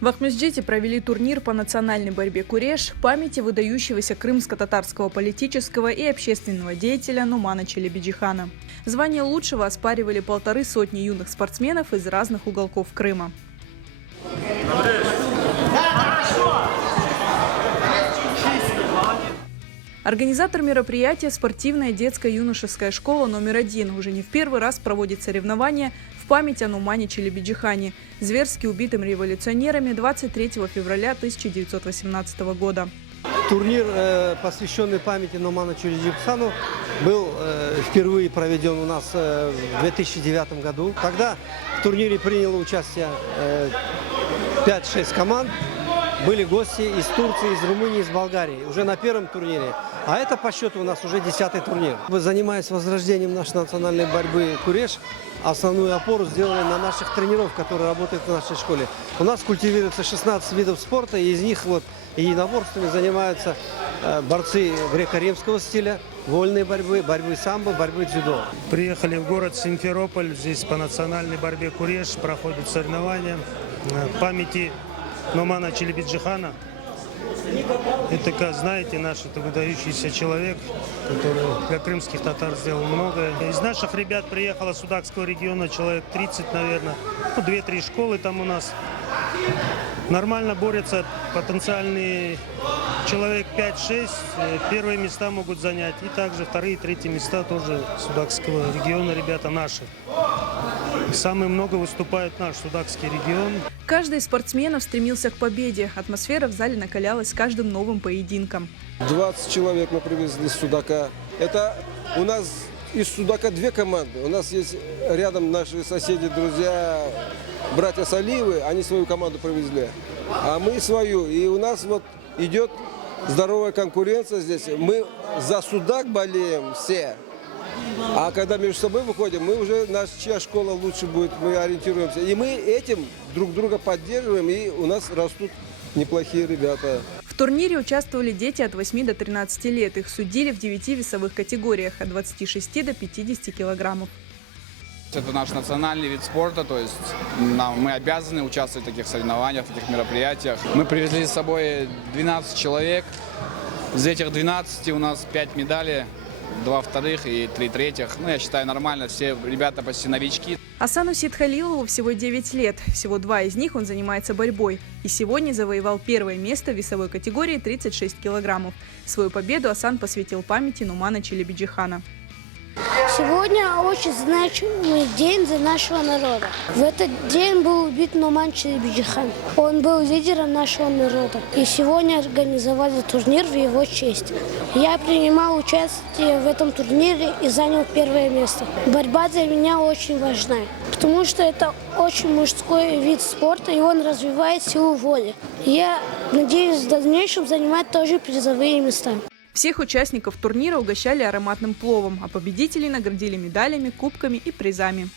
В Ахмеджите провели турнир по национальной борьбе куреш памяти выдающегося крымско-татарского политического и общественного деятеля Нумана Челебиджихана. Звание лучшего оспаривали 150 юных спортсменов из разных уголков Крыма. Организатор мероприятия спортивная детско-юношеская школа номер 1 уже не в первый раз проводит соревнования в память о Нумане Челебиджихане, зверски убитым революционерами 23 февраля 1918 года. Турнир, посвященный памяти Нумана Челебиджихану, был впервые проведен у нас в 2009 году. Тогда в турнире приняло участие 5-6 команд. Были гости из Турции, из Румынии, из Болгарии уже на первом турнире. А это по счету у нас уже 10-й турнир. Занимаясь возрождением нашей национальной борьбы куреш, основную опору сделали на наших тренеров, которые работают в нашей школе. У нас культивируется 16 видов спорта, и из них единоборствами занимаются борцы греко-римского стиля, вольной борьбы, борьбы самбо, борьбы дзюдо. Приехали в город Симферополь, здесь по национальной борьбе куреш проходят соревнования памяти Нумана Челебиджихана. Это, как знаете, наш выдающийся человек, который для крымских татар сделал многое. Из наших ребят приехало с Судакского региона человек 30, наверное. 2-3 школы там у нас. Нормально борются потенциальные человек 5-6. Первые места могут занять. И также вторые и третьи места тоже Судакского региона ребята наши. Самый много выступает наш Судакский регион. Каждый из спортсменов стремился к победе. Атмосфера в зале накалялась с каждым новым поединком. 20 человек мы привезли с Судака. Это у нас из Судака 2 команды. У нас есть рядом наши соседи, друзья, братья Салиевы. Они свою команду привезли, а мы свою. И у нас вот идет здоровая конкуренция здесь. Мы за Судак болеем все. А когда между собой выходим, мы уже, чья школа лучше будет, мы ориентируемся. И мы этим друг друга поддерживаем, и у нас растут неплохие ребята. В турнире участвовали дети от 8 до 13 лет. Их судили в 9 весовых категориях от 26 до 50 килограммов. Это наш национальный вид спорта, то есть мы обязаны участвовать в таких соревнованиях, в таких мероприятиях. Мы привезли с собой 12 человек. Из этих 12 у нас 5 медалей. 2 вторых и 3 третьих. Я считаю, нормально. Все ребята почти новички. Асану Сидхалилову всего 9 лет. Всего 2 из них он занимается борьбой. И сегодня завоевал первое место в весовой категории 36 килограммов. Свою победу Асан посвятил памяти Нумана Челебиджихана. Сегодня очень значимый день для нашего народа. В этот день был убит Нуман Челебиджихан. Он был лидером нашего народа. И сегодня организовали турнир в его честь. Я принимал участие в этом турнире и занял первое место. Борьба для меня очень важна, потому что это очень мужской вид спорта, и он развивает силу воли. Я надеюсь в дальнейшем занимать тоже призовые места. Всех участников турнира угощали ароматным пловом, а победителей наградили медалями, кубками и призами.